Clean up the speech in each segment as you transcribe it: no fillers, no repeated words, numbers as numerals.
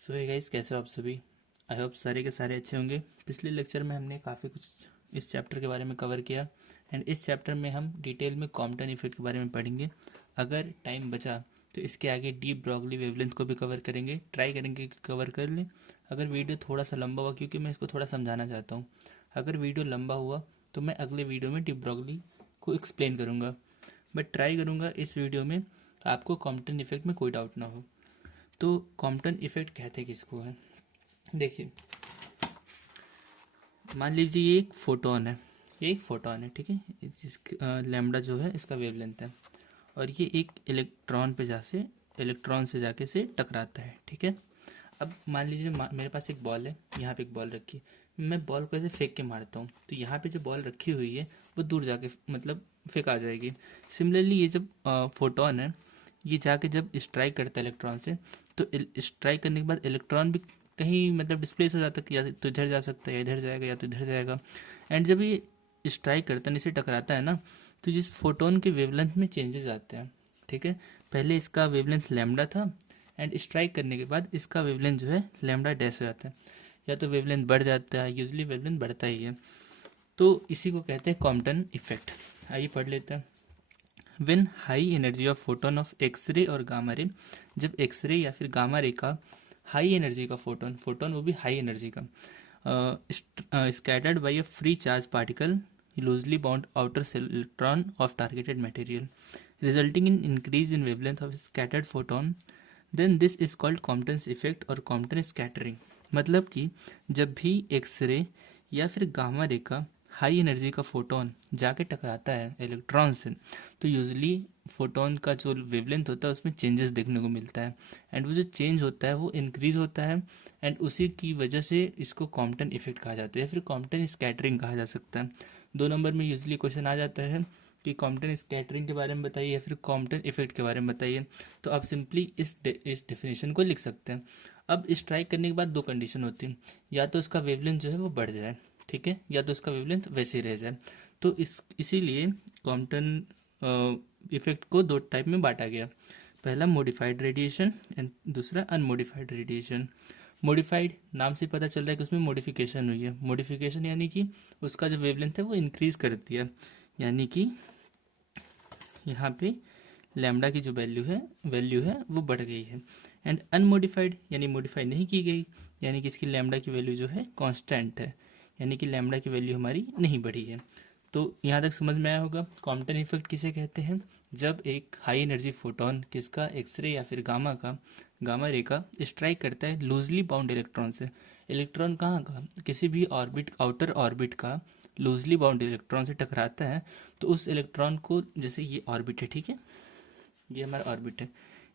सो hey guys, कैसे हो आप सभी। आई होप सारे के सारे अच्छे होंगे। पिछले लेक्चर में हमने काफ़ी कुछ इस चैप्टर के बारे में कवर किया एंड इस चैप्टर में हम डिटेल में कॉम्पटन इफेक्ट के बारे में पढ़ेंगे। अगर टाइम बचा तो इसके आगे डीप ब्रॉगली वेवलेंथ को भी कवर करेंगे, ट्राई करेंगे कि कवर कर लें। अगर वीडियो थोड़ा सा लंबा हुआ, क्योंकि मैं इसको थोड़ा समझाना चाहता हूँ, अगर वीडियो लंबा हुआ तो मैं अगले वीडियो में डीप ब्रॉगली को एक्सप्लेन करूँगा। बट ट्राई करूँगा इस वीडियो में आपको कॉम्पटन इफेक्ट में कोई डाउट ना हो। तो कॉम्पटन इफेक्ट कहते किसको है, देखिए। मान लीजिए ये एक फोटोन है, ये एक फोटोन है, ठीक है। जिस लैम्बडा जो है इसका वेवलेंथ है, और ये एक इलेक्ट्रॉन से जाके से टकराता है, ठीक है। अब मान लीजिए मेरे पास एक बॉल है, यहाँ पे एक बॉल रखी है। मैं बॉल को ऐसे फेंक के मारता हूँ तो यहाँ पे जो बॉल रखी हुई है वो दूर जाके मतलब फेंक आ जाएगी। सिमिलरली ये जब फोटोन है, ये जाके जब स्ट्राइक करता है इलेक्ट्रॉन से, तो स्ट्राइक करने के बाद इलेक्ट्रॉन भी कहीं मतलब डिस्प्लेस हो जाता है, या तो इधर जा सकता है, या इधर जाएगा, या तो इधर जाएगा। एंड जब ये स्ट्राइक करता है, इसे टकराता है ना, तो जिस फोटोन के वेवलेंथ में चेंजेस आते हैं, ठीक है। पहले इसका वेवलेंथ लैम्बडा था एंड स्ट्राइक करने के बाद इसका वेवलेंथ जो है लैम्बडा डैश हो जाता है, या तो वेवलेंथ बढ़ जाता है, यूजली वेवलेंथ बढ़ता ही है। तो इसी को कहते हैं कॉम्पटन इफेक्ट। आइए पढ़ लेते हैं। When high energy of photon of X-ray और गामा रे, जब एक्सरे या फिर गामा रे का हाई एनर्जी का फोटोन, फोटोन वो भी हाई एनर्जी का, scattered by a free charge particle loosely bound outer shell electron of targeted material resulting in increase in wavelength of scattered photon, then this is called Compton effect और Compton scattering. मतलब कि जब भी x ray या फिर gamma ray का high energy का photon जाके टकराता है इलेक्ट्रॉन से, तो यूजली फोटोन का जो वेवलेंथ होता है उसमें चेंजेस देखने को मिलता है। एंड वो जो चेंज होता है वो इंक्रीज होता है, एंड उसी की वजह से इसको कॉम्पटन इफेक्ट कहा जाता है, फिर कॉम्पटन स्कैटरिंग कहा जा सकता है। 2 नंबर में यूजली क्वेश्चन आ जाता है कि कॉम्पटन स्कैटरिंग के बारे में बताइए या फिर कॉम्पटन इफेक्ट के बारे में बताइए। तो आप सिंपली इस डेफिनेशन को लिख सकते हैं। अब स्ट्राइक करने के बाद 2 कंडीशन होती हैं, या तो उसका वेवलेंथ जो है वो बढ़ जाए, ठीक है, या तो उसका वेवलेंथ वैसे ही रह जाए। तो इसीलिए कॉम्पटन इफेक्ट को 2 टाइप में बांटा गया। पहला मॉडिफाइड रेडिएशन एंड दूसरा अनमोडिफाइड रेडिएशन। मॉडिफाइड नाम से पता चल रहा है कि उसमें मॉडिफिकेशन हुई है। मॉडिफिकेशन यानी कि उसका जो वेवलेंथ है वो इंक्रीज कर दिया, यानी कि यहाँ पे लैम्बडा की जो वैल्यू है वो बढ़ गई है। एंड अनमोडिफाइड यानी मॉडिफाई नहीं की गई, यानी कि इसकी लैम्बडा की वैल्यू जो है कांस्टेंट है, यानी कि लैम्बडा की वैल्यू हमारी नहीं बढ़ी है। तो यहाँ तक समझ में आया होगा कॉम्पटन इफेक्ट किसे कहते हैं। जब एक हाई एनर्जी फोटोन किसका, एक्सरे या फिर गामा रे का स्ट्राइक करता है लूजली बाउंड इलेक्ट्रॉन से। इलेक्ट्रॉन कहाँ का, किसी भी ऑर्बिट, आउटर ऑर्बिट का लूजली बाउंड इलेक्ट्रॉन से टकराता है, तो उस इलेक्ट्रॉन को, जैसे ये ऑर्बिट है, ठीक है, ये हमारा ऑर्बिट है,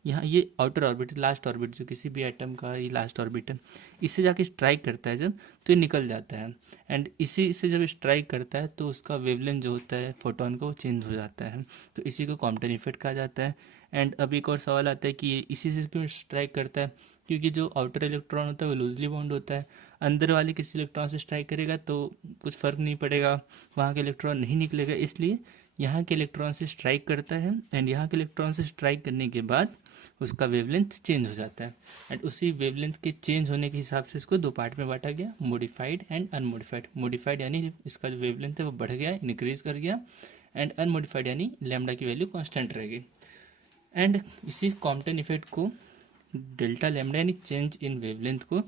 यहाँ ये आउटर ऑर्बिट है, लास्ट ऑर्बिट जो किसी भी एटम का ये लास्ट ऑर्बिट है। इससे जाके स्ट्राइक करता है जब, तो ये निकल जाता है। एंड इसी से जब स्ट्राइक करता है तो उसका वेवलेंथ जो होता है फोटोन का वो चेंज हो जाता है। तो इसी को कॉम्पटन इफेक्ट कहा जाता है। एंड अब एक और सवाल आता है कि ये इसी से क्यों स्ट्राइक करता है, क्योंकि जो आउटर इलेक्ट्रॉन होता है वो लूजली बाउंड होता है। अंदर वाले किसी इलेक्ट्रॉन से स्ट्राइक करेगा तो कुछ फर्क नहीं पड़ेगा, वहाँ के इलेक्ट्रॉन नहीं निकलेगा, इसलिए यहाँ के इलेक्ट्रॉन से स्ट्राइक करता है। एंड यहाँ के इलेक्ट्रॉन से स्ट्राइक करने के बाद उसका वेवलेंथ चेंज हो जाता है। एंड उसी वेवलेंथ के चेंज होने के हिसाब से इसको 2 पार्ट में बांटा गया, मॉडिफाइड एंड अनमोडिफाइड। मॉडिफाइड यानी इसका जो वेवलेंथ है वो बढ़ गया, इंक्रीज कर गया। एंड अनमोडिफाइड यानी लैम्बडा की वैल्यू कांस्टेंट रह गई। एंड इसी कॉम्पटन इफेक्ट को डेल्टा लैम्बडा यानी चेंज इन वेवलेंथ को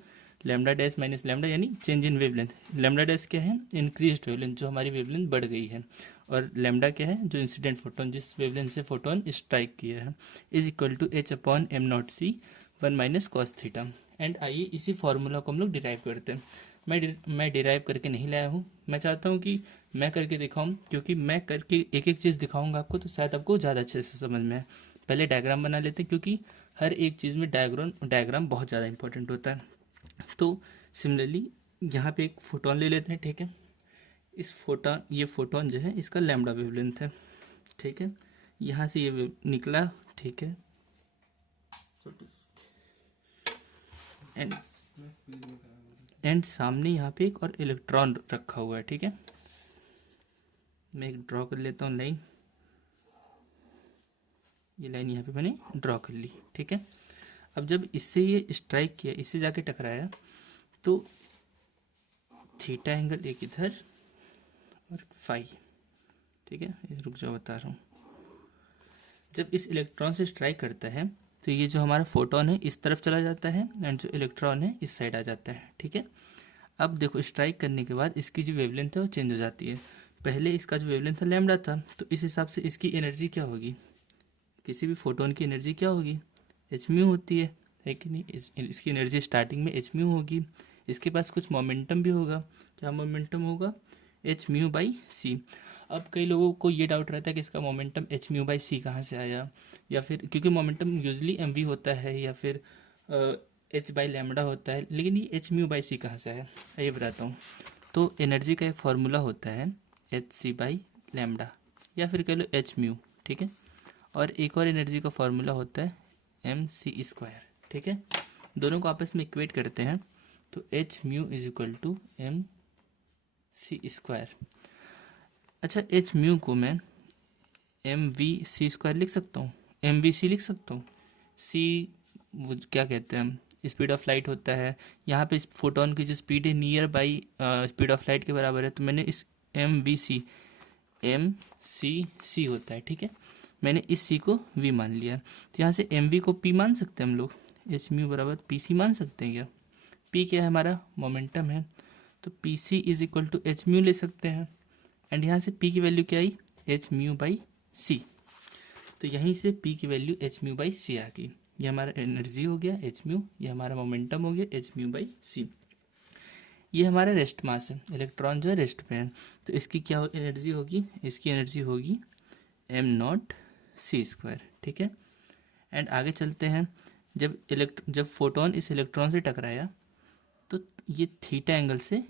लैम्बडा डैश माइनस लैम्बडा यानी change in wavelength. Lambda dash क्या है, इंक्रीज वेवलेंथ, जो हमारी वेवलेंथ बढ़ गई है। और लैम्बडा क्या है, जो इंसिडेंट फोटोन, जिस वेवलेंथ से फोटोन स्ट्राइक किया है, is equal to h/m0c 1 - cos theta. And आइए इसी फॉर्मूला को हम लोग डिराइव करते हैं। मैं डिराइव करके नहीं लाया हूँ, मैं चाहता हूँ कि मैं करके दिखाऊँ, क्योंकि मैं करके एक एक चीज़ दिखाऊंगा आपको तो शायद आपको ज़्यादा अच्छे से समझ में आए। पहले डायग्राम बना लेते हैं, क्योंकि हर एक चीज़ में डायग्राम बहुत ज़्यादा इंपॉर्टेंट होता है। तो सिमिलरली यहाँ पे एक फोटोन ले लेते हैं, ठीक है। ये फोटोन जो है इसका लैम्बडा वेवलेंथ है, ठीक है। यहाँ से ये निकला, ठीक है। एंड एंड सामने यहाँ पे एक और इलेक्ट्रॉन रखा हुआ है, ठीक है। मैं एक ड्रॉ कर लेता हूँ लाइन, ये लाइन यहाँ पे मैंने ड्रॉ कर ली, ठीक है। अब जब इससे ये स्ट्राइक किया, इससे जाके टकराया, तो थीटा एंगल एक इधर और फाई, ठीक है, ये रुक जाओ बता रहा हूँ। जब इस इलेक्ट्रॉन से स्ट्राइक करता है तो ये जो हमारा फोटोन है इस तरफ चला जाता है एंड जो इलेक्ट्रॉन है इस साइड आ जाता है, ठीक है। अब देखो स्ट्राइक करने के बाद इसकी जो वेवलेंथ है वो चेंज हो जाती है। पहले इसका जो वेवलेंथ था लैम्डा था, तो इस हिसाब से इसकी एनर्जी क्या होगी, किसी भी फोटोन की एनर्जी क्या होगी, एच म्यू होती है कि नहीं। इसकी एनर्जी स्टार्टिंग में एच म्यू होगी। इसके पास कुछ मोमेंटम भी होगा, क्या मोमेंटम होगा, एच म्यू बाई सी। अब कई लोगों को ये डाउट रहता है कि इसका मोमेंटम एच म्यू बाई सी कहाँ से आया, या फिर क्योंकि मोमेंटम यूजली एम वी होता है या फिर एच बाई लैम्डा होता है, लेकिन ये एच म्यू बाई सी कहाँ से आया, ये बताता हूँ। तो एनर्जी का एक फार्मूला होता है एच सी बाई लैम्डा, या फिर कह लो एच म्यू, ठीक है। और एक और एनर्जी का फार्मूला होता है एम सी स्क्वायर, ठीक है। दोनों को आपस में इक्वेट करते हैं तो H mu is equal to M C square. अच्छा, एच म्यू को मैं एम वी सी स्क्वायर लिख सकता हूँ, एम वी सी लिख सकता हूँ। सी वो क्या कहते हैं, स्पीड ऑफ लाइट होता है। यहाँ पे इस फोटोन की जो स्पीड है near by speed of light के बराबर है, तो मैंने इस M we C, M C होता है, ठीक है, मैंने इस सी को वी मान लिया। तो यहाँ से एम वी को पी मान सकते हैं हम लोग, एच म्यू बराबर पी सी मान सकते हैं क्या। पी क्या है, हमारा मोमेंटम है, तो P C is equal to H mu ले सकते हैं। एंड यहाँ से पी की वैल्यू क्या आई, एच म्यू बाई सी। तो यहीं से पी की value H mu by C आ गई। ये हमारा एनर्जी हो गया एच म्यू, ये हमारा मोमेंटम हो गया एच म्यू बाई सी। ये हमारा रेस्ट मास है, इलेक्ट्रॉन जो है रेस्ट पे है, तो इसकी क्या एनर्जी होगी, इसकी एनर्जी होगी एम नॉट सी स्क्वायर, ठीक है। एंड आगे चलते हैं, जब फोटोन इस इलेक्ट्रॉन से टकराया तो ये थीटा एंगल से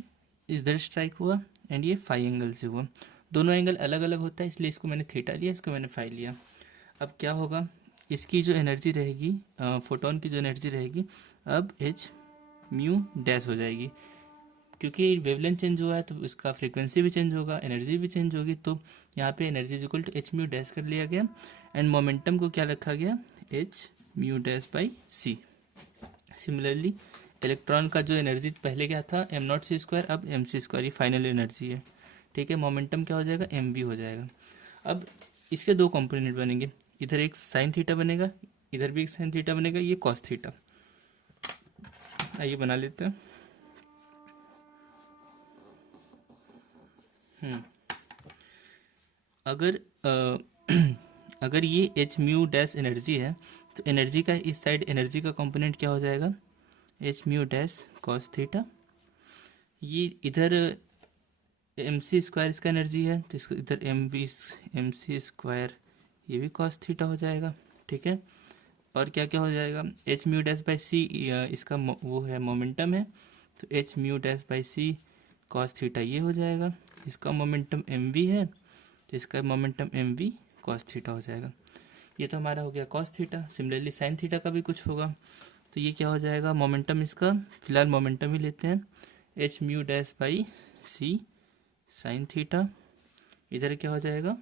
इधर स्ट्राइक हुआ एंड ये फाई एंगल से हुआ। दोनों एंगल अलग अलग होता है, इसलिए इसको मैंने थीटा लिया, इसको मैंने फाई लिया। अब क्या होगा, इसकी जो एनर्जी रहेगी, फोटोन की जो एनर्जी रहेगी, अब एच म्यू डैश हो जाएगी, क्योंकि वेवलेंथ चेंज हुआ है तो इसका फ्रीक्वेंसी भी चेंज होगा, एनर्जी भी चेंज होगी। तो यहाँ पे energy is equal to H mu dash कर लिया गया एंड मोमेंटम को क्या रखा गया, H mu dash by C. Similarly electron का जो एनर्जी पहले क्या था एम नॉट सी स्क्वायर, अब एम सी स्क्वायर, ये फाइनल एनर्जी है, ठीक है। मोमेंटम क्या हो जाएगा, एम वी हो जाएगा। अब इसके दो कंपोनेंट बनेंगे, इधर एक साइन थीटा बनेगा, इधर भी एक साइन थीटा बनेगा, ये कॉस थीटा। आइए बना लेते हैं। अगर अगर ये एच म्यू डैश एनर्जी है तो एनर्जी का इस साइड एनर्जी का कंपोनेंट क्या हो जाएगा, H mu dash cos theta. ये इधर एम सी स्क्वायर इसका एनर्जी है, तो इसको इधर एम सी स्क्वायर, ये भी कॉस थीटा हो जाएगा, ठीक है। और क्या क्या हो जाएगा, H mu dash by C इसका वो है मोमेंटम है, तो H mu dash by C cos theta ये हो जाएगा। इसका मोमेंटम एम वी है, तो इसका momentum M we cos theta हो जाएगा। ये तो हमारा हो गया cos theta. Similarly sine theta का भी कुछ होगा, तो ये क्या हो जाएगा, मोमेंटम इसका, फिलहाल मोमेंटम ही लेते हैं, H mu dash by C sine theta. इधर क्या हो जाएगा,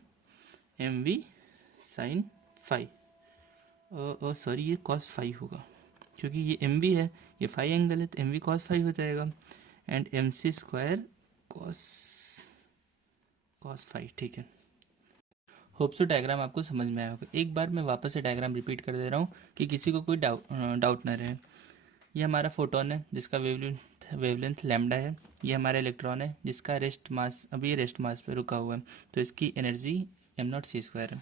M we sine phi, sorry ये कॉस फाई होगा, क्योंकि ये एम वी है, ये फाई एंगल है, तो एम वी कॉस फाई हो जाएगा। And M C square cos phi, ठीक है। होप सो डायग्राम आपको समझ में आया होगा। एक बार मैं वापस से डायग्राम रिपीट कर दे रहा हूँ कि किसी को कोई डाउट ना रहे। ये हमारा फोटोन है जिसका वेवलेंथ लैम्डा है। ये हमारा इलेक्ट्रॉन है जिसका रेस्ट मास, अभी ये रेस्ट मास पे रुका हुआ है, तो इसकी energy am not C square है।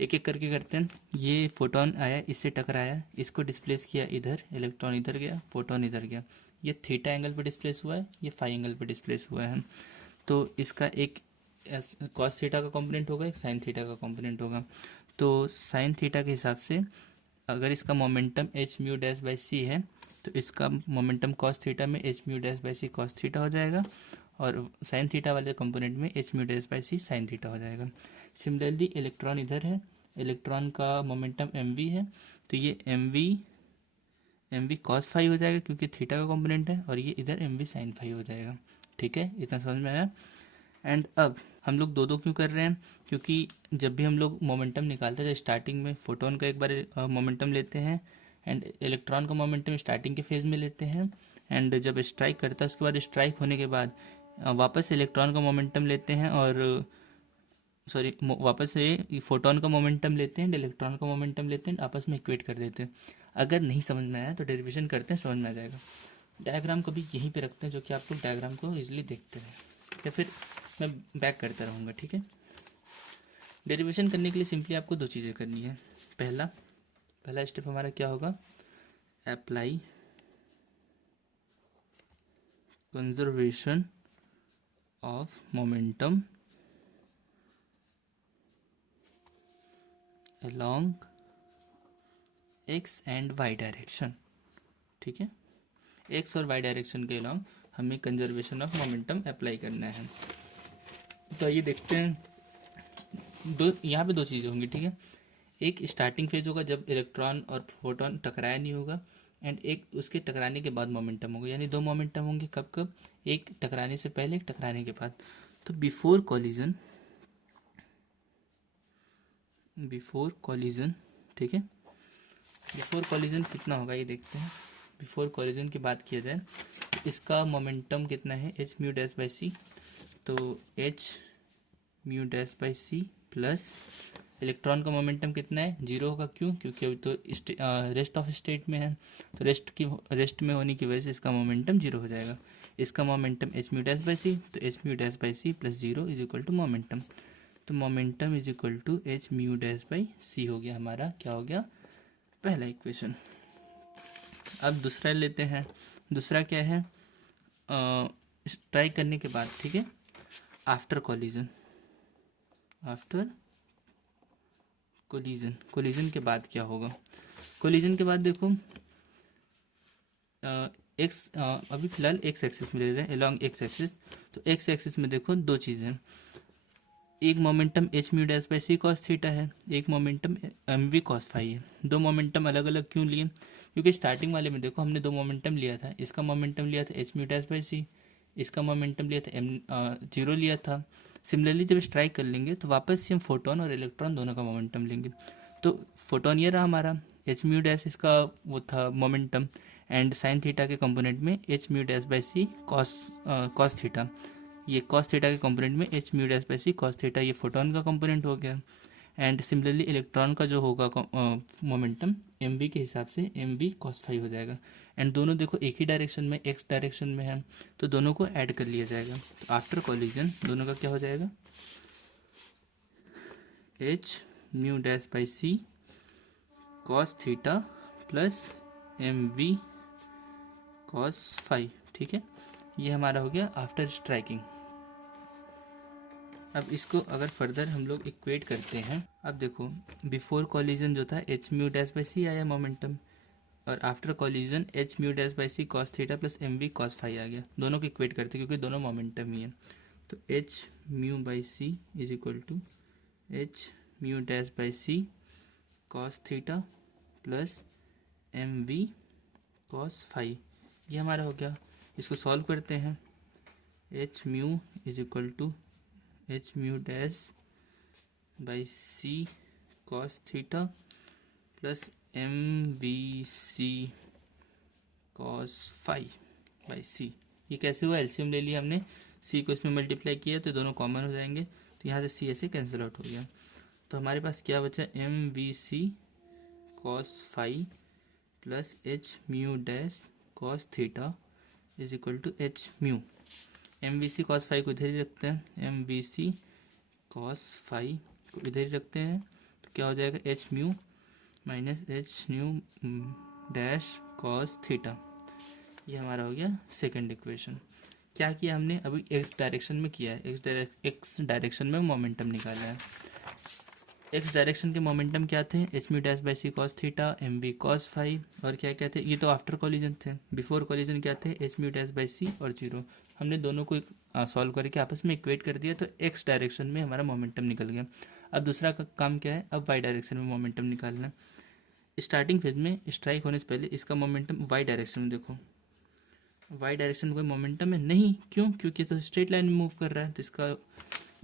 एक एक करके करते हैं। ये फोटोन आया, इससे टकराया, इसको डिस्प्लेस किया इधर, इलेक्ट्रॉन इधर गया, फोटोन इधर गया। ये थीटा एंगल पे डिस्प्लेस हुआ है, ये फाई एंगल पे डिस्प्लेस हुआ है। तो इसका एक कॉस थीटा का कंपोनेंट होगा, एक साइन थीटा का कंपोनेंट होगा। तो साइन थीटा के हिसाब से अगर इसका momentum H mu dash by c है तो इसका मोमेंटम कॉस थीटा में H mu dash by C cos theta हो जाएगा, और साइन थीटा वाले कंपोनेंट में H mu dash by C sine theta हो जाएगा। सिमिलरली इलेक्ट्रॉन इधर है, इलेक्ट्रॉन का मोमेंटम एम वी है, तो ये एम वी कॉस फाई हो जाएगा क्योंकि थीटा का कंपोनेंट है, और ये इधर एम वी साइन फाई हो जाएगा, ठीक है। इतना समझ में आया। एंड अब हम लोग दो दो क्यों कर रहे हैं, क्योंकि जब भी हम लोग मोमेंटम निकालते हैं, स्टार्टिंग में फोटोन का एक बार मोमेंटम लेते हैं एंड इलेक्ट्रॉन का मोमेंटम स्टार्टिंग के फेज में लेते हैं, एंड जब स्ट्राइक करता है उसके बाद स्ट्राइक होने के बाद वापस इलेक्ट्रॉन का मोमेंटम लेते हैं, और सॉरी वापस से फोटोन का मोमेंटम लेते हैं, इलेक्ट्रॉन का मोमेंटम लेते हैं, आपस में इक्वेट कर देते हैं। अगर नहीं समझ में आया तो डेरिवेशन करते हैं, समझ में आ जाएगा। डायग्राम को भी यहीं पे रखते हैं, जो कि आप लोग डायग्राम को इजीली देखते रहें, या फिर मैं बैक करता रहूँगा, ठीक है। डेरिवेशन करने के लिए सिंपली आपको दो चीज़ें करनी है। पहला स्टेप हमारा क्या होगा, apply conservation of momentum along x and y direction, ठीक है। x और y डायरेक्शन के अलॉन्ग हमें कंजर्वेशन ऑफ मोमेंटम अप्लाई करना है। तो आइए देखते हैं, यहाँ पे दो चीज़ें होंगी, ठीक है। एक स्टार्टिंग फेज होगा जब इलेक्ट्रॉन और फोटोन टकराया नहीं होगा, एंड एक उसके टकराने के बाद मोमेंटम होगा, यानी दो मोमेंटम होंगे। कब कब, एक टकराने से पहले, एक टकराने के बाद। तो बिफोर कॉलिजन, ठीक है। बिफोर कॉलिजन कितना होगा ये देखते हैं। बिफोर कॉलिजन की बात किया जाए तो इसका मोमेंटम कितना है, एच म्यू डैश बाई सी। तो H mu dash by C plus electron का मोमेंटम कितना है, जीरो होगा। क्यों, क्योंकि अभी तो रेस्ट ऑफ स्टेट में है, तो रेस्ट में होने की वजह से इसका मोमेंटम जीरो हो जाएगा। इसका momentum H mu dash by सी, तो H mu dash by C plus zero is equal to momentum. तो momentum is equal to H mu dash by c हो गया हमारा, क्या हो गया, पहला इक्वेशन। अब दूसरा लेते हैं। दूसरा क्या है, ट्राई करने के बाद, ठीक है, आफ्टर कोलिजन के बाद क्या होगा। कोलिजन के बाद देखो, एक्स अभी फिलहाल एक्स एक्सिस में ले रहे हैं, अलॉन्ग एक्स एक्सिस। तो एक्स एक्सिस में देखो दो चीज़ें, एक momentum H mu dash by C cos theta है, एक momentum M we cos phi है। दो मोमेंटम अलग अलग क्यों लिए, क्योंकि स्टार्टिंग वाले में देखो हमने दो मोमेंटम लिया था। इसका मोमेंटम लिया था H mu dash by C, इसका मोमेंटम लिया था एम जीरो लिया था। सिमिलरली जब स्ट्राइक कर लेंगे तो वापस से हम फोटोन और इलेक्ट्रॉन दोनों का मोमेंटम लेंगे। तो फोटोन ये रहा हमारा, एच म्यू डैश इसका वो था मोमेंटम, एंड साइन थीटा के कंपोनेंट में H mu dash by C cos theta. ये कॉस थीटा के कंपोनेंट में H mu dash by C cos theta, ये फोटोन का कंपोनेंट हो गया। एंड सिमिलरली इलेक्ट्रॉन का जो होगा मोमेंटम एम वी के हिसाब से एम वी कॉस फाई हो जाएगा। एंड दोनों देखो एक ही डायरेक्शन में, एक्स डायरेक्शन में है, तो दोनों को ऐड कर लिया जाएगा। तो आफ्टर कॉलिजन दोनों का क्या हो जाएगा, H mu dash by C cos theta plus M we cos phi, ठीक है। ये हमारा हो गया आफ्टर स्ट्राइकिंग। अब इसको अगर फर्दर हम लोग इक्वेट करते हैं, अब देखो बिफोर कॉलिजन जो था H mu dash by c आया मोमेंटम, और after collision H mu dash by C cos theta plus M we cos phi आ गया। दोनों को इक्वेट करते हैं क्योंकि दोनों मोमेंटम ही है। तो H mu by C is equal to H mu dash by C cos theta plus M we cos phi, ये हमारा हो गया। इसको सॉल्व करते हैं, H mu is equal to H mu dash by C cos theta plus M we C cos phi by c. ये कैसे हुआ, एलसीएम ले लिया हमने, सी को इसमें मल्टीप्लाई किया तो दोनों कॉमन हो जाएंगे, तो यहाँ से सी ऐसे कैंसिल आउट हो गया। तो हमारे पास क्या बचा, M we C cos phi plus H mu dash cos theta is equal to H mu. M we C cos phi को इधर ही रखते हैं, M we C cos phi को इधर ही रखते हैं, तो क्या हो जाएगा, H mu minus H mu dash cos theta. ये हमारा हो गया सेकंड इक्वेशन। क्या किया हमने, अभी एक्स डायरेक्शन में किया है, एक्स डायरेक्शन में मोमेंटम निकाला है। एक्स डायरेक्शन के मोमेंटम क्या थे, H mu dash by C cos theta, M we cos phi, और क्या क्या थे, ये तो आफ्टर कॉलिजन थे। बिफोर कॉलिजन क्या थे, H mu dash by C और जीरो। हमने दोनों को सॉल्व करके आपस में इक्वेट कर दिया, तो एक्स डायरेक्शन में हमारा मोमेंटम निकल गया। अब दूसरा काम क्या है, अब वाई डायरेक्शन में मोमेंटम निकालना है। स्टार्टिंग फेज में स्ट्राइक होने से पहले इसका मोमेंटम वाई डायरेक्शन में, देखो वाई डायरेक्शन में कोई मोमेंटम है नहीं, क्यों, क्योंकि तो स्ट्रेट लाइन में मूव कर रहा है, तो इसका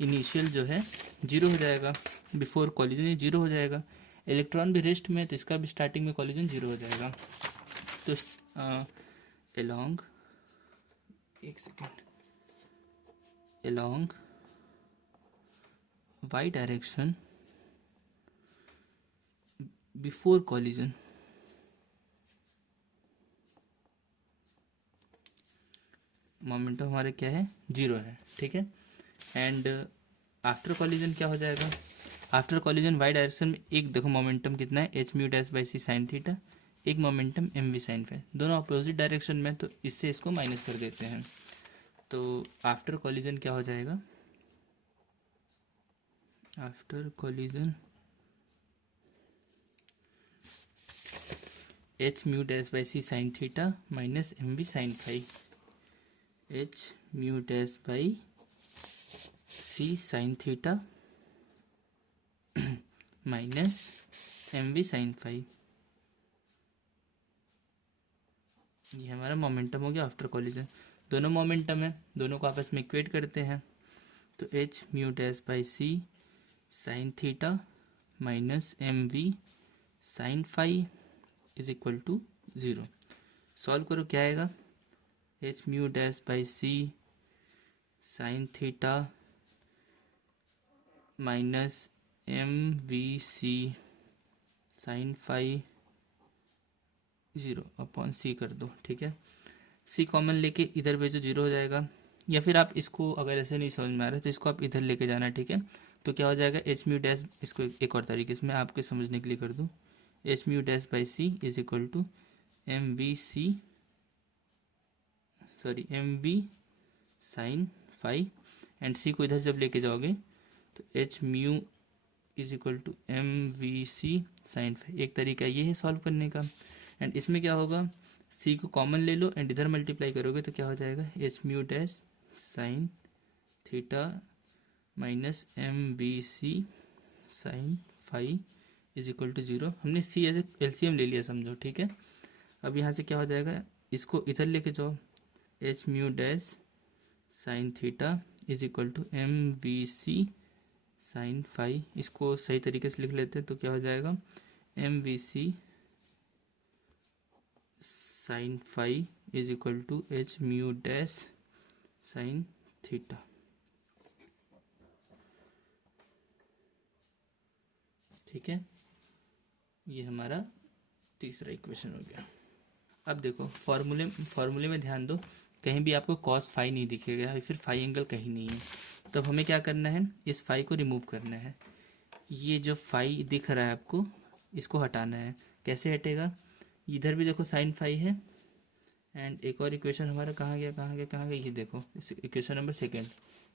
इनिशियल जो है जीरो हो जाएगा, बिफोर कॉलिजन ये जीरो हो जाएगा। इलेक्ट्रॉन भी रेस्ट में है तो इसका भी स्टार्टिंग में कॉलिजन जीरो हो जाएगा। तो along एक second along y direction before collision momentum हमारे क्या है, जीरो है, ठीक है। एंड आफ्टर कॉलिजन क्या हो जाएगा, आफ्टर कॉलिजन वाई डायरेक्शन में एक देखो मोमेंटम कितना है, H mu dash by C sine theta, एक momentum M we sine phi, दोनों अपोजिट डायरेक्शन में, तो इससे इसको माइनस कर देते हैं। तो आफ्टर कॉलिजन क्या हो जाएगा, after collision H mu dash by C sine theta minus M we sine phi, H mu dash by C sine theta minus M we sine phi, ये हमारा मोमेंटम हो गया आफ्टर कॉलिजन। दोनों momentum है, दोनों को आपस में इक्वेट करते हैं, तो H mu dash by C sine theta minus M we sine phi is equal to zero. Solve करो क्या आएगा, h mu dash by C sine theta minus M we C sine phi zero upon c कर दो, ठीक है। सी common लेके इधर भेजो, जीरो हो जाएगा। या फिर आप इसको अगर ऐसे नहीं समझ में आ रहा तो इसको आप इधर लेके जाना, ठीक है। तो क्या हो जाएगा, एच म्यू डैश, इसको एक और तरीके से मैं आपके समझने के लिए कर दूँ, h mu dash by C is equal to M we c sorry m we sine phi, and c को इधर जब लेके जाओगे तो H mu is equal to M we C sine phi. एक तरीका ये है सॉल्व करने का। एंड इसमें क्या होगा, सी को कॉमन ले लो एंड इधर मल्टीप्लाई करोगे तो क्या हो जाएगा, H mu dash sine theta minus M we C sine phi is equal to zero. हमने सी एज एलसीएम ले लिया समझो, ठीक है। अब यहाँ से क्या हो जाएगा, इसको इधर लेके जाओ, H mu dash sine theta is equal to M we C sine phi, इसको सही तरीके से लिख लेते हैं तो क्या हो जाएगा, M we C sine phi is equal to H mu dash sine theta. ठीक है, ये हमारा तीसरा इक्वेशन हो गया। अब देखो फॉर्मूले में ध्यान दो, कहीं भी आपको कॉस फाई नहीं दिखेगा या फिर फाई एंगल कहीं नहीं है। तब हमें क्या करना है, इस फाई को रिमूव करना है। ये जो फाई दिख रहा है आपको, इसको हटाना है। कैसे हटेगा, इधर भी देखो साइन फाई है, एंड एक और इक्वेशन हमारा कहाँ गया कहाँ गया कहाँ गया, ये देखो equation number second,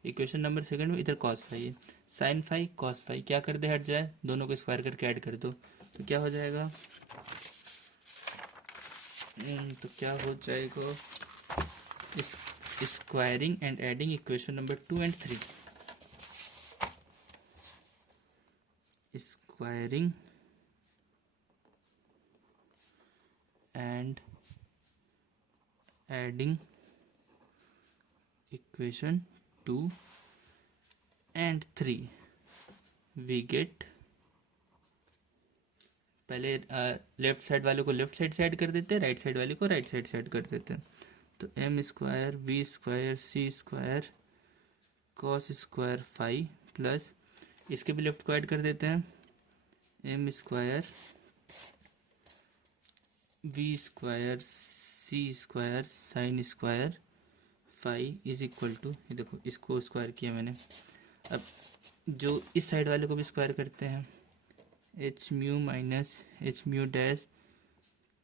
equation number second में इधर कॉस फाई है, साइन फाई कॉस फाई, क्या कर दे हट जाए, दोनों को स्क्वायर करके ऐड कर दो तो क्या हो जाएगा, तो क्या हो जाएगा, इस squaring and adding equation number 2 and 3, squaring and adding equation 2 and 3 we get, पहले लेफ्ट साइड वाले को लेफ्ट साइड से ऐड कर देते हैं, राइट साइड वाले को राइट साइड से ऐड कर देते हैं। तो M square we square C square cos square phi plus, इसके भी लेफ्ट को ऐड कर देते हैं, M square we square C square sine square phi is equal to, ये देखो इसको स्क्वायर किया मैंने। अब जो इस साइड वाले को भी स्क्वायर करते हैं, H mu minus H mu dash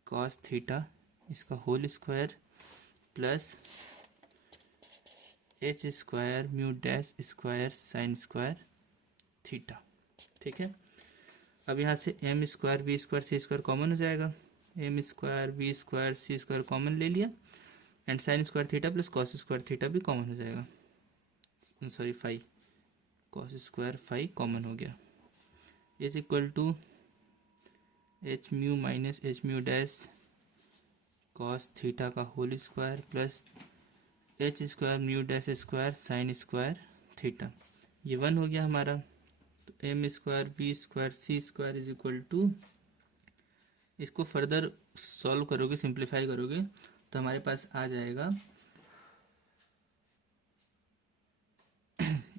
cos theta, इसका whole square plus H square mu dash square sine square theta. ठीक है, अब यहाँ से M square we square C square common हो जाएगा, m square we square C square common ले लिया, and sine square theta plus cos square theta भी कॉमन हो जाएगा, sorry phi, cos square phi common हो गया, is equal to H mu minus H mu dash cos theta का whole square plus H square mu dash square sine square theta, ये 1 हो गया हमारा। तो M square we square C square is equal to, इसको further solve करोगे, simplify करोगे तो हमारे पास आ जाएगा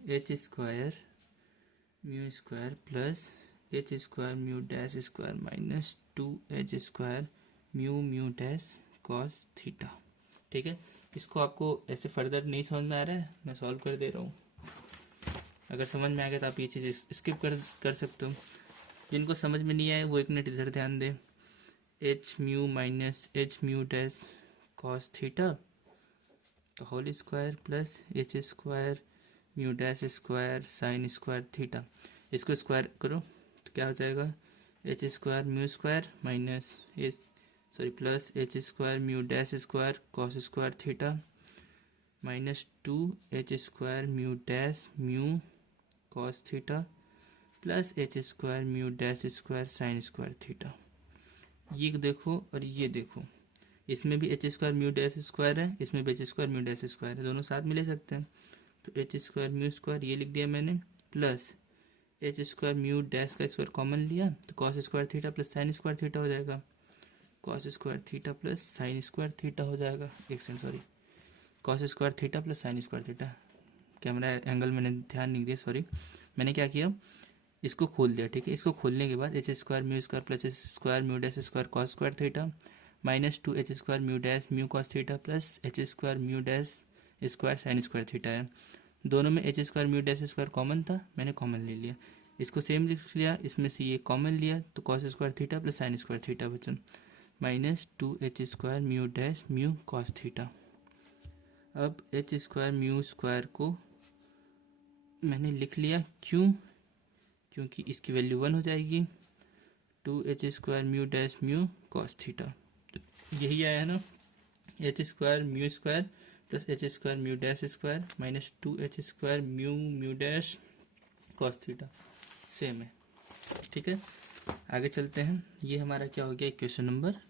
H square mu square plus H square mu dash square minus 2 H square mu mu dash cos theta. ठीक है, इसको आपको ऐसे फर्दर नहीं समझ में आ रहा है, मैं सॉल्व कर दे रहा हूँ। अगर समझ में आ गया तो आप ये चीज़ स्किप कर सकते हो। जिनको समझ में नहीं आए वो एक मिनट इधर ध्यान दें। H mu minus H mu dash cos theta तो whole square plus H square mu dash square sine square theta, इसको स्क्वायर करो तो क्या हो जाएगा, H square mu square minus plus H square mu dash square cos square theta minus 2 H square mu dash mu cos theta plus H square mu dash square sine square theta. ये देखो और ये देखो, इसमें भी H square mu dash square है, इसमें भी H square mu dash square है, दोनों साथ में ले सकते हैं। तो एच स्क्वायर म्यू स्क्वायर ये लिख दिया मैंने, plus H square mu dash का स्क्वायर कॉमन लिया तो cos square theta plus sine square theta हो जाएगा, cos square theta plus sine square theta हो जाएगा। एक second sorry, cos square theta plus sine square theta, camera angle मैंने ध्यान नहीं दिया, सॉरी। मैंने क्या किया, इसको खोल दिया। ठीक है, इसको खोलने के बाद H square mu square plus H square mu dash square cos square theta minus 2 H square mu dash mu cos theta plus H square mu dash square sine square theta है। दोनों में H square mu dash square common था, मैंने common ले लिया, इसको same लिख लिया, इसमें से ये कॉमन लिया तो cos square theta plus sine square theta बचा minus 2 H square mu dash mu cos theta. अब एच स्क्वायर म्यू स्क्वायर को मैंने लिख लिया, क्यों, क्योंकि इसकी वैल्यू 1 हो जाएगी, 2 H square mu dash mu cos theta, यही आया ना, H square mu square plus H square mu dash square minus 2 H square mu mu dash cos theta, same है। ठीक है, आगे चलते हैं। ये हमारा क्या हो गया, इक्वेशन नंबर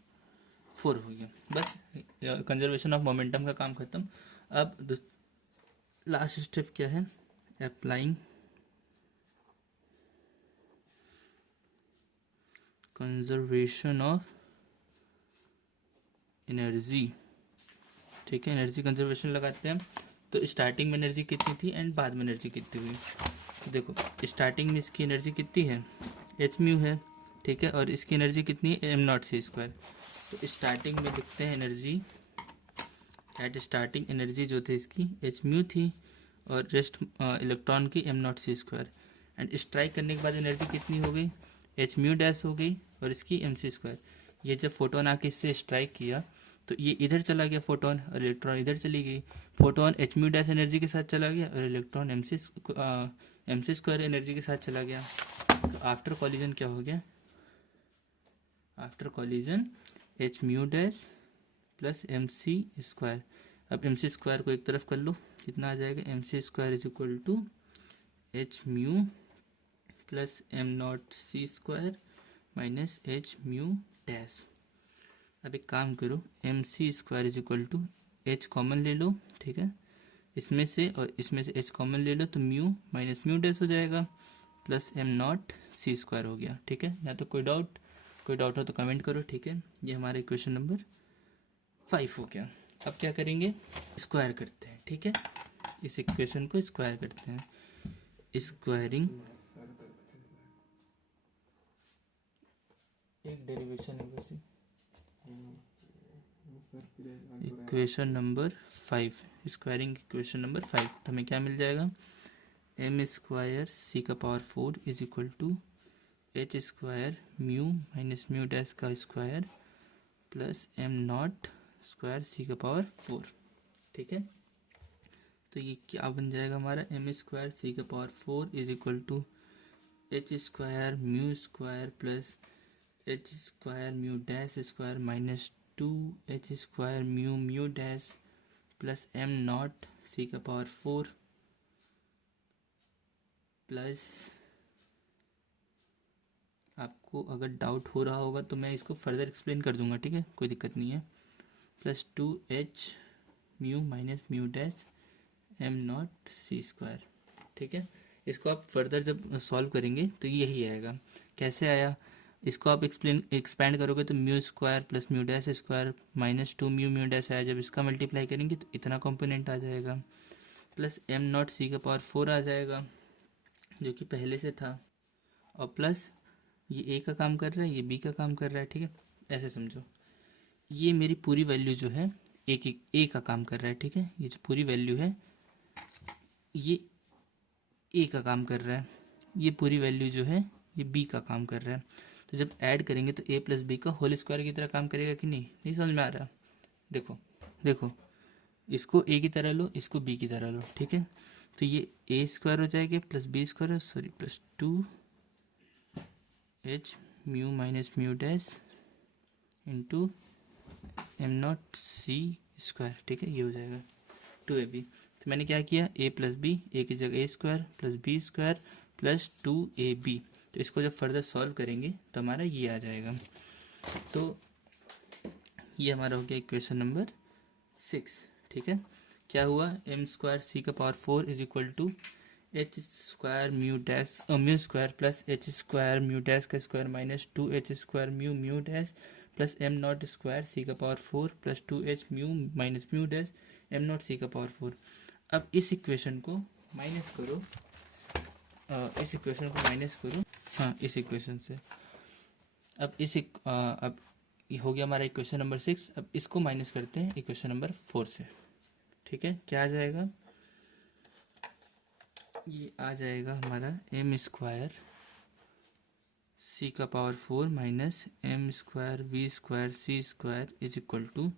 4 हो गया। बस कंजर्वेशन ऑफ मोमेंटम का काम खत्म। अब लास्ट स्टेप क्या है, अप्लाइंग कंजर्वेशन ऑफ एनर्जी। ठीक है, एनर्जी कंजर्वेशन लगाते हैं। तो स्टार्टिंग में एनर्जी कितनी थी एंड बाद में एनर्जी कितनी हुई। देखो स्टार्टिंग में इसकी एनर्जी कितनी है, एच म्यू है। ठीक है, और इसकी एनर्जी कितनी है, एम नॉट सी स्क्वायर। तो स्टार्टिंग में लिखते हैं एनर्जी, एट स्टार्टिंग एनर्जी जो थी इसकी एच म्यू थी और रेस्ट इलेक्ट्रॉन की M not C square. And strike करने के बाद एनर्जी कितनी हो गई, एच म्यू डैश हो गई और इसकी एम सी स्क्वायर। ये जब फोटोन आके इससे स्ट्राइक किया तो ये इधर चला गया फोटोन और इलेक्ट्रॉन इधर चली गई। Photon H mu dash energy के साथ चला गया और इलेक्ट्रॉन एम सी स्क्वायर एनर्जी के साथ चला गया। तो आफ्टर कॉलिजन क्या हो गया, after collision H mu dash plus M सी स्क्वायर। अब एम सी स्क्वायर को एक तरफ कर लो, कितना आ जाएगा, M C square is equal to H mu plus am not C square minus H mu dash. अब एक काम करो, M C square is equal to H common ले लो। ठीक है, इसमें से और इसमें से एच कॉमन ले लो तो म्यू माइनस म्यू डैश हो जाएगा plus am not C square हो गया। ठीक है, या तो कोई डाउट हो तो कमेंट करो। ठीक है, ये हमारा इक्वेशन नंबर 5 हो गया। अब क्या करेंगे, स्क्वायर करते हैं। ठीक है, इस इक्वेशन को स्क्वायर करते हैं। स्क्वायरिंग एक डेरिवेशन है वैसे, equation number 5, squaring equation number 5। तो हमें क्या मिल जाएगा, एम स्क्वायर सी का power 4 is equal to H square mu minus mu dash का square plus am not square C का पावर 4। ठीक है, तो ये क्या बन जाएगा हमारा, एम स्क्वायर सी का power 4 is equal to H square mu square plus H square mu dash square minus 2 H square mu mu dash plus am not C का पावर 4 प्लस, आपको अगर डाउट हो रहा होगा तो मैं इसको फर्दर एक्सप्लेन कर दूंगा। ठीक है, कोई दिक्कत नहीं है, plus 2 H mu minus mu dash am not C square. ठीक है, इसको आप फर्दर जब सॉल्व करेंगे तो यही आएगा। कैसे आया, इसको आप एक्सपेंड करोगे तो mu square plus mu dash square minus 2 mu mu dash आया। जब इसका मल्टीप्लाई करेंगे तो इतना कंपोनेंट आ जाएगा, प्लस एम नॉट सी का पावर 4 आ जाएगा जो कि पहले से था, और प्लस ये ए का काम कर रहा है, ये बी का काम कर रहा है। ठीक है, ऐसे समझो। ये मेरी पूरी वैल्यू जो है ए का काम कर रहा है। ठीक है, ये जो पूरी वैल्यू है ये ए का काम कर रहा है, ये पूरी वैल्यू जो है ये बी का काम कर रहा है। तो जब ऐड करेंगे तो ए प्लस बी का होल स्क्वायर की तरह काम करेगा कि नहीं? नहीं समझ में आ रहा? देखो देखो, इसको ए की तरह लो, इसको बी की तरह लो। ठीक है, तो ये ए स्क्वायर हो जाएगा plus B square, sorry plus 2h mu minus mu dash into M not C square. ठीक है, ये हो जाएगा 2ab। तो मैंने क्या किया, a प्लस बी, ए की जगह A square plus B square plus 2ab। तो इसको जब फर्दर सॉल्व करेंगे तो हमारा ये आ जाएगा। तो ये हमारा हो गया इक्वेशन नंबर 6। ठीक है, क्या हुआ, एम स्क्वायर सी का power 4 is equal to H square mu square plus H square mu dash का square minus 2h square mu mu dash plus am not square C का power 4 plus 2h mu minus mu dash am not C का power 4। अब इस equation को minus करो, इस equation को minus करो, हाँ इस इक्वेशन से। अब अब ये हो गया हमारा इक्वेशन नंबर 6। अब इसको माइनस करते हैं इक्वेशन नंबर 4 से। ठीक है, क्या आ जाएगा, ये आ जाएगा हमारा एम स्क्वायर सी का power 4 minus M square we square C square is equal to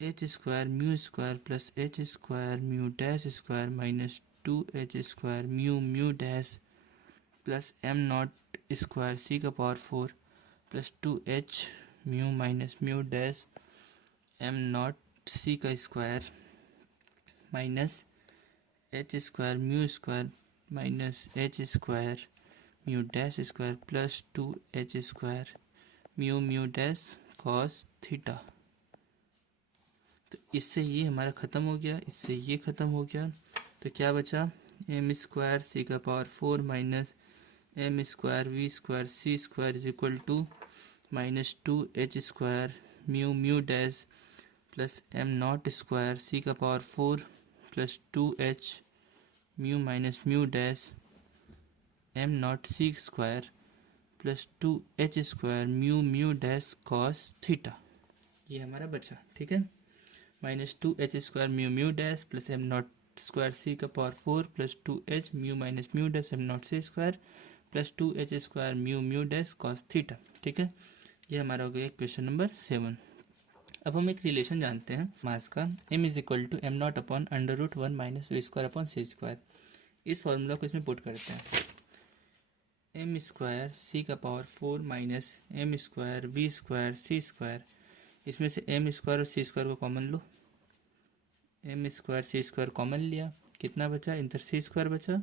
H square mu square plus H square mu dash square minus 2h square mu mu dash plus am not square C का power 4 plus 2h mu minus mu dash am not C का square minus H square mu square minus H square mu dash square plus 2h square mu mu dash cos theta. तो इससे ये हमारा ख़त्म हो गया, इससे ये ख़त्म हो गया। तो क्या बचा, एम स्क्वायर सी का power 4 minus M square we square C square is equal to minus 2h square mu mu dash plus am not square C का power 4 plus 2h mu minus mu dash am not C square plus 2h square mu mu dash cos theta. ये हमारा बचा। ठीक है, minus 2h square mu mu dash plus am not square C का power 4 plus 2h mu minus mu dash am not C square plus 2h square mu mu dash cos theta. ठीक है, ये हमारा हो गया क्वेश्चन नंबर 7। अब हम एक रिलेशन जानते हैं मास का, m is equal to M naught upon under root 1 minus we square upon C square. इस फॉर्मूला को इसमें पुट करते हैं, एम स्क्वायर सी का power 4 minus M square we square C square. इसमें से एम स्क्वायर और सी स्क्वायर को कॉमन लो, एम स्क्वायर सी स्क्वायर कॉमन लिया, कितना बचा, इधर सी स्क्वायर बचा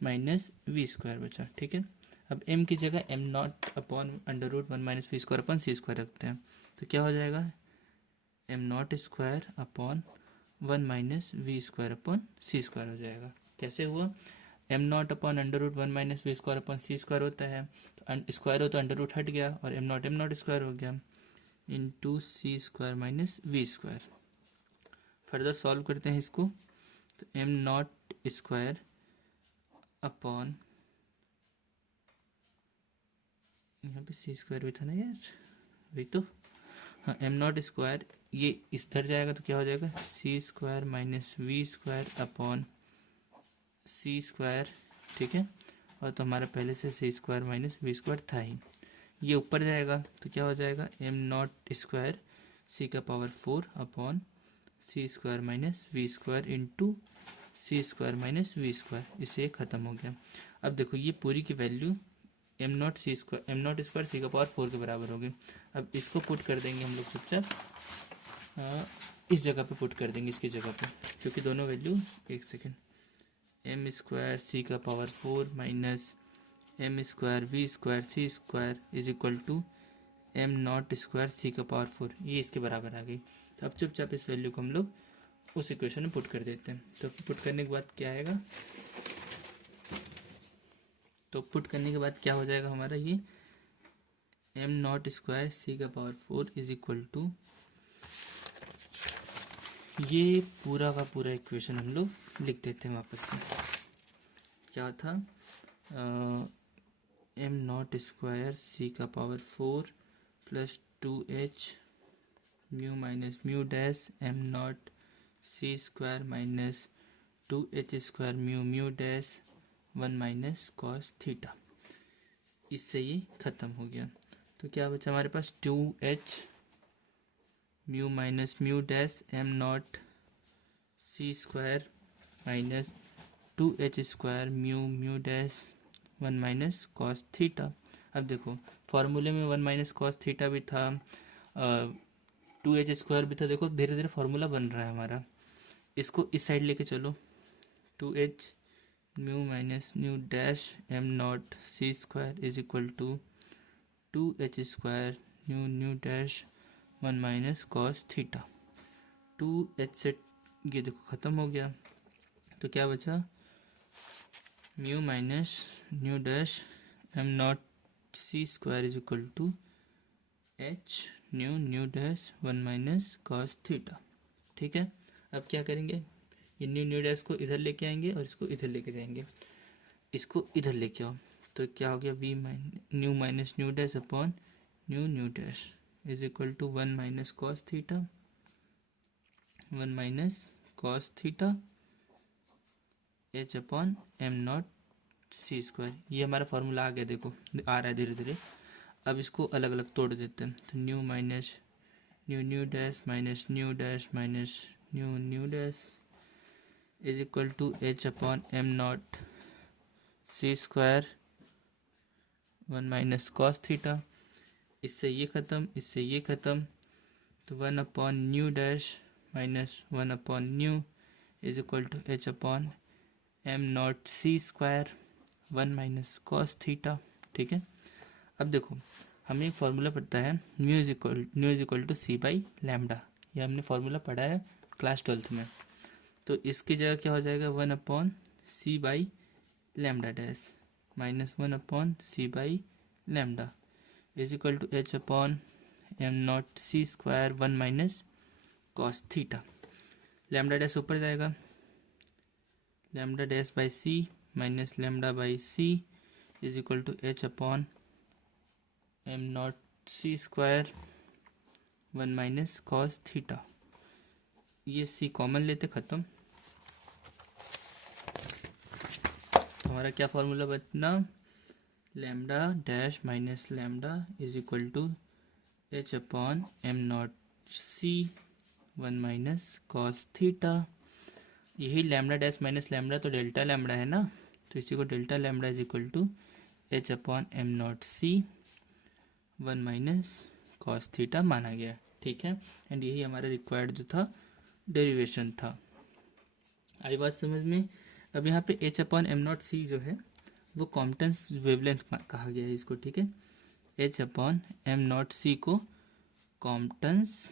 माइनस वी स्क्वायर बचा। ठीक है, अब m की जगह M naught upon under root 1 minus we square upon C square रखते हैं। तो क्या हो जाएगा, M not square upon 1 minus we square upon C square हो जाएगा। कैसे हुआ, M naught upon under root 1 minus we square upon C square होता है, तो स्क्वायर हो तो अंडर रूट हट गया और एम नॉट स्क्वायर हो गया into C square minus we square. Further solve करते हैं इसको, तो एम नॉट स्क्वायर अपॉन, यहाँ पे सी स्क्वायर भी था ना यार, वही तो, हाँ एम नॉट स्क्वायर ये इधर जाएगा तो क्या हो जाएगा, C square minus we square upon C square. ठीक है, और तो हमारा पहले से C square minus we square था ही, ये ऊपर जाएगा तो क्या हो जाएगा, एम नॉट स्क्वायर सी का power 4 upon C square minus we square into C square minus we square. इससे ख़त्म हो गया। अब देखो ये पूरी की value M not square C का पावर 4 के बराबर होगी। अब इसको पुट कर देंगे हम लोग चुपचाप इस जगह पे पुट कर देंगे, इसकी जगह पे, क्योंकि दोनों वैल्यू, एक सेकेंड, एम स्क्वायर सी का power 4 minus M square we square C square is equal to M not square C का पावर 4, ये इसके बराबर आ गई। तो अब चुपचाप इस वैल्यू को हम लोग उस इक्वेशन में पुट कर देते हैं। तो पुट करने के बाद क्या आएगा, तो पुट करने के बाद क्या हो जाएगा हमारा, ये एम नॉट स्क्वायर सी का पावर 4 इज इक्वल टू, ये पूरा का पूरा इक्वेशन हम लोग लिख देते हैं वापस से। क्या था, एम नॉट स्क्वायर सी का power 4 plus 2h mu minus mu dash am not C square minus 2h square mu mu dash 1 minus cos theta. इससे ये ख़त्म हो गया। तो क्या बचा हमारे पास, 2h mu minus mu dash am not C square minus 2h square mu mu dash 1 minus cos theta. अब देखो फॉर्मूले में 1 माइनस कॉस थीटा भी था, 2h स्क्वायर भी था। देखो धीरे धीरे फार्मूला बन रहा है हमारा। इसको इस साइड लेके चलो, 2h mu minus mu dash am not C square is equal to 2h square mu mu dash 1 minus cos theta. 2h से ये देखो ख़त्म हो गया। तो क्या बचा, mu minus mu dash am not C square is equal to h nu nu dash 1 minus cos theta. ठीक है, अब क्या करेंगे, ये न्यू न्यू डैश को इधर लेके आएंगे और इसको इधर लेके जाएंगे। इसको इधर लेके आओ तो क्या हो गया, nu minus nu dash upon nu nu dash is equal to 1 minus cos theta, 1 minus cos theta h upon am not C square. ये हमारा फॉर्मूला आ गया, देखो आ रहा है धीरे धीरे। अब इसको अलग अलग तोड़ देते हैं। तो nu minus nu nu dash minus nu dash minus nu nu dash is equal to h upon am not C square 1 minus cos theta. इससे ये ख़त्म, इससे ये ख़त्म। तो 1 upon nu dash minus 1 upon nu is equal to h upon am not C square 1 minus cos theta. ठीक है, अब देखो हमें एक फार्मूला पढ़ता है, mu is equal to C by lambda. ये हमने फार्मूला पढ़ा है क्लास 12th में। तो इसकी जगह क्या हो जाएगा, 1 upon C by lambda dash minus 1 upon C by lambda is equal to h upon am not C square 1 minus cos theta. Lambda dash ऊपर जाएगा, lambda dash by C minus lambda by C is equal to h upon am not C square 1 minus cos theta. ये C common लेते ख़त्म। तो हमारा क्या formula बचना, lambda dash minus lambda is equal to h upon am not c 1 minus cos theta. यही lambda dash minus lambda तो delta lambda है ना, तो इसी को delta lambda is equal to h upon am not c 1 minus cos theta माना गया। ठीक है, एंड यही हमारा रिक्वायर्ड जो था डेरिवेशन था। आई बात समझ में। अब यहाँ पे h अपॉन एम नॉट सी जो है वो कॉम्पटेंस वेवलेंथ कहा गया है इसको। ठीक है, h अपॉन एम नॉट सी को कॉम्पटेंस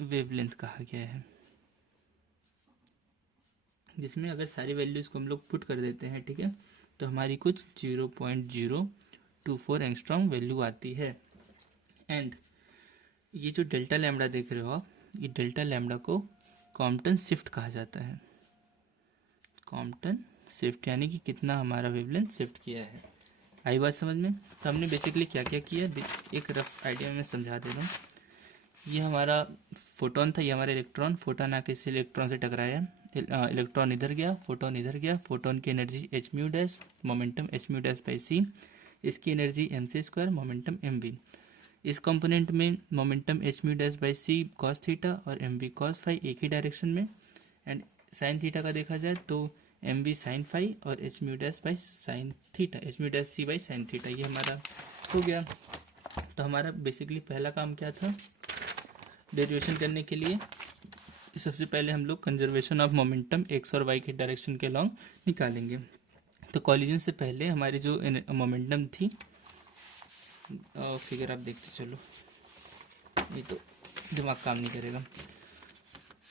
वेवलेंथ कहा गया है, जिसमें अगर सारी वैल्यूज को हम लोग पुट कर देते हैं, ठीक है, तो हमारी कुछ 0.024 एंगस्ट्रॉम वैल्यू आती है। एंड ये जो डेल्टा लैम्डा देख रहे हो आप, ये डेल्टा लैम्डा को कॉम्पटन शिफ्ट कहा जाता है। कॉम्पटन शिफ्ट यानी कि कितना हमारा वेवलेंथ शिफ्ट किया है। आई बात समझ में। तो हमने बेसिकली क्या क्या किया, एक रफ आइडिया में समझा दे रहा हूँ। ये हमारा फोटोन था, ये हमारा इलेक्ट्रॉन। फोटोन आके इस इलेक्ट्रॉन से टकराया, इलेक्ट्रॉन इधर गया, फोटोन इधर गया। फोटोन की energy H mu dash, momentum H mu dash by C. इसकी एनर्जी एम सी स्क्वायर, मोमेंटम एम वी। इस कंपोनेंट में momentum H mu dash by C cos theta और एम वी कॉस फाई एक ही direction में। And sine theta का देखा जाए तो एम वी साइन फाई और H mu dash by sine theta, H mu dash C by sine theta. ये हमारा हो गया। तो हमारा बेसिकली पहला काम क्या था, डेरिवेशन करने के लिए सबसे पहले हम लोग कंजर्वेशन ऑफ मोमेंटम एक्स और वाई के डायरेक्शन के लॉन्ग निकालेंगे। तो कॉलिजन से पहले हमारी जो मोमेंटम थी, फिगर आप देखते चलो, ये तो दिमाग काम नहीं करेगा।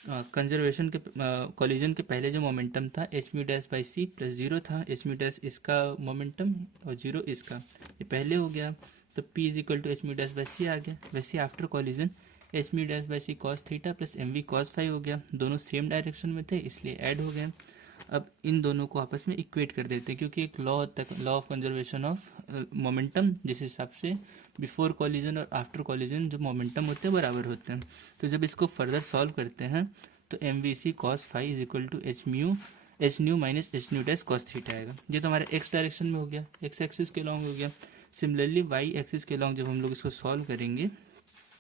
कंजर्वेशन के कॉलिजन के पहले जो मोमेंटम था H mu dash by C plus zero था, एच म्यू डैश इसका मोमेंटम और जीरो इसका, ये पहले हो गया, तो P is equal to H mu dash by C आ गया। वैसे after collision H mu dash by C cos theta plus M we cos five हो गया, दोनों सेम डायरेक्शन में थे इसलिए ऐड हो गए। अब इन दोनों को आपस में इक्वेट कर देते हैं, क्योंकि एक लॉ होता है, law of conservation of momentum, जिस हिसाब से बिफोर कॉलिजन और आफ्टर कॉलिजन जो मोमेंटम होते हैं बराबर होते हैं। तो जब इसको फर्दर सॉल्व करते हैं तो M we C cos phi is equal to h nu minus h nu dash cos theta आएगा। ये तो हमारे एक्स डायरेक्शन में हो गया, एक्स एक्सिस के लॉन्ग हो गया। सिमिलरली वाई एक्सिस के लॉन्ग जब हम लोग इसको सॉल्व करेंगे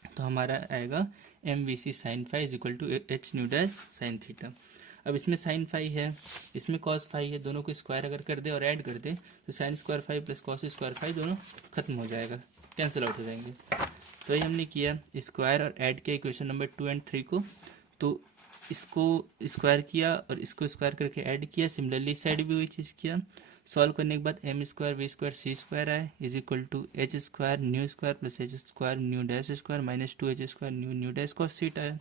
तो हमारा आएगा m we C sine phi is equal to h nu dash sine theta. अब इसमें साइन फाइव है, इसमें कॉस फाइव है, दोनों को स्क्वायर अगर कर दे और ऐड कर दे तो sine square five plus cos square five दोनों खत्म हो जाएगा, कैंसिल आउट हो जाएंगे। तो ये हमने किया, स्क्वायर और ऐड किया इक्वेशन नंबर 2 और 3 को, तो इसको स्क्वायर किया और इसको स्क्वायर करके ऐड किया। सिमिलरली साइड भी वही चीज़ किया। सॉल्व करने के बाद M square we square C square आए is equal to H square nu square plus H square nu dash square minus 2 H square nu nu dash cos theta है।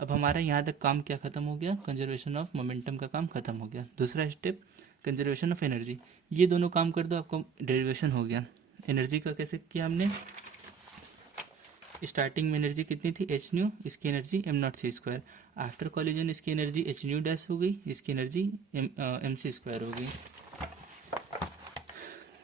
अब हमारा यहाँ तक काम क्या खत्म हो गया, कंजर्वेशन ऑफ मोमेंटम का काम खत्म हो गया। दूसरा स्टेप कंजर्वेशन ऑफ एनर्जी, ये दोनों काम कर दो आपको डेरिवेशन हो गया। एनर्जी का कैसे किया हमने, स्टार्टिंग में एनर्जी कितनी थी एच न्यू, इसकी energy am not C square, after collision इसकी एनर्जी एच न्यू डैश हो गई, इसकी एनर्जी एम सी स्क्वायर हो गई।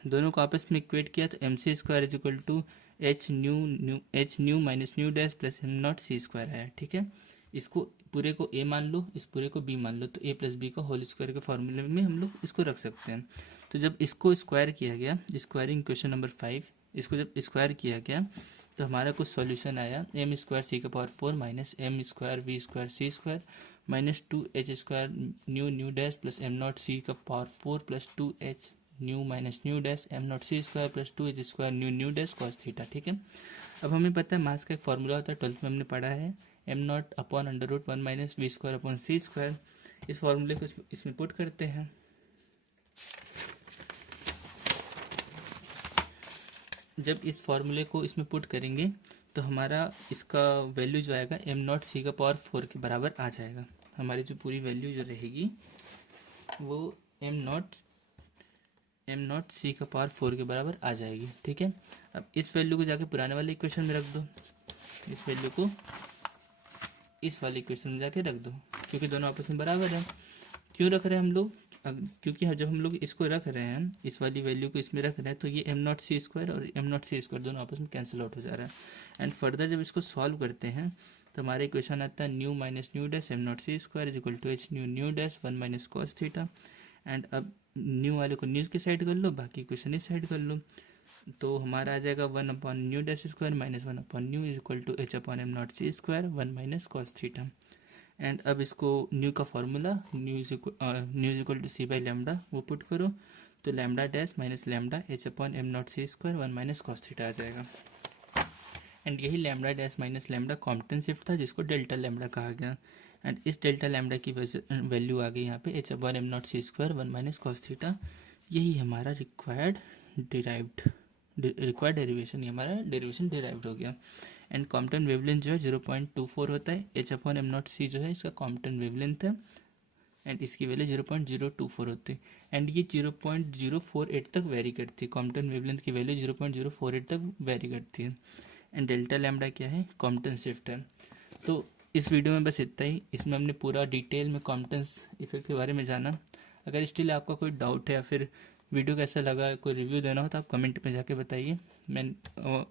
दोनों को आपस में इक्वेट किया तो m C square is equal to h nu minus nu dash plus am not C square है। ठीक है, इसको पूरे को ए मान लो, इस पूरे को बी मान लो, तो ए प्लस बी का होल स्क्वायर के फॉर्मूले में हम लोग इसको रख सकते हैं। तो जब इसको स्क्वायर किया गया, स्क्वायरिंग क्वेश्चन नंबर 5, इसको जब स्क्वायर किया गया तो हमारा कुछ सॉल्यूशन आया, एम स्क्वायर सी का power 4 minus M square we square C square minus 2 H square nu nu dash plus am not C का power 4 plus 2 H nu minus nu dash am not C square plus 2 H square nu nu dash cos theta. ठीक है, अब हमें पता है मास का एक formula होता है, 12th में हमने पढ़ा है, m naught upon under root 1 minus we square upon C square. इस फॉर्मूले को इसमें पुट करते हैं। जब इस फॉर्मूले को इसमें पुट करेंगे तो हमारा इसका वैल्यू जो आएगा एम नॉट सी का पावर 4 के बराबर आ जाएगा। हमारी जो पूरी वैल्यू जो रहेगी वो एम नॉट सी का पावर 4 के बराबर आ जाएगी। ठीक है, अब इस वैल्यू को जाके पुराने वाले इक्वेशन में रख दो, इस वैल्यू को इस वाले इक्वेशन में जाके रख दो, क्योंकि दोनों आपस में बराबर है। क्यों रख रहे हैं हम लोग, क्योंकि जब हम लोग इसको रख रहे हैं, इस वाली वैल्यू को इसमें रख रहे हैं, तो ये एम नॉट सी स्क्वायर और एम नॉट सी स्क्वायर दोनों आपस में कैंसिल आउट हो जा रहा है। एंड फर्दर जब इसको सॉल्व करते हैं तो हमारा इक्वेशन आता है nu minus nu dash am not C square is equal to h nu nu dash 1 minus cos theta. And अब न्यू वाले को न्यू की साइड कर लो, बाकी इक्वेशन इस साइड कर लो, तो हमारा आ जाएगा 1 upon nu dash square minus 1 upon nu is equal to H upon am not C square 1 minus cos theta. And अब इसको न्यू का formula nu is equal to C by lambda वो पुट करो, तो lambda dash minus lambda H upon am not C square 1 minus cos theta आ जाएगा। And यही lambda dash minus lambda Compton shift था जिसको डेल्टा लैम्डा कहा गया। एंड इस डेल्टा लैम्डा की वैल्यू आ गई यहाँ पे h upon am not C square 1 minus cos theta. यही हमारा रिक्वायर्ड डेरिवेशन, ये हमारा डेरिवेशन डिराइव्ड हो गया। एंड कॉम्पटन वेवलेंथ जो है 0.24 होता है, एच अपॉन एम नॉट सी जो है इसका कॉम्पटन वेवलेंथ है, एंड इसकी वैल्यू 0.024 होती है। एंड ये 0.048 तक वेरी करती है, कॉम्पटन वेवलेंथ की वैल्यू 0.048 तक वेरी करती है। एंड डेल्टा लैम्डा क्या है, कॉम्पटन शिफ्ट है। तो इस वीडियो में बस इतना ही, इसमें हमने पूरा डिटेल में कॉम्पटेंस इफेक्ट के बारे में जाना। अगर स्टिल आपका कोई डाउट है या फिर वीडियो कैसा लगा, कोई रिव्यू देना हो तो आप कमेंट में जाके बताइए। मैं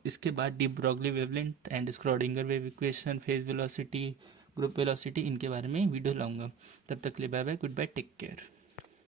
इसके बाद de Broglie wavelength and Schrodinger wave equation, phase velocity, group velocity, इनके बारे में वीडियो लाऊंगा। तब तक के लिए bye bye, goodbye, take care.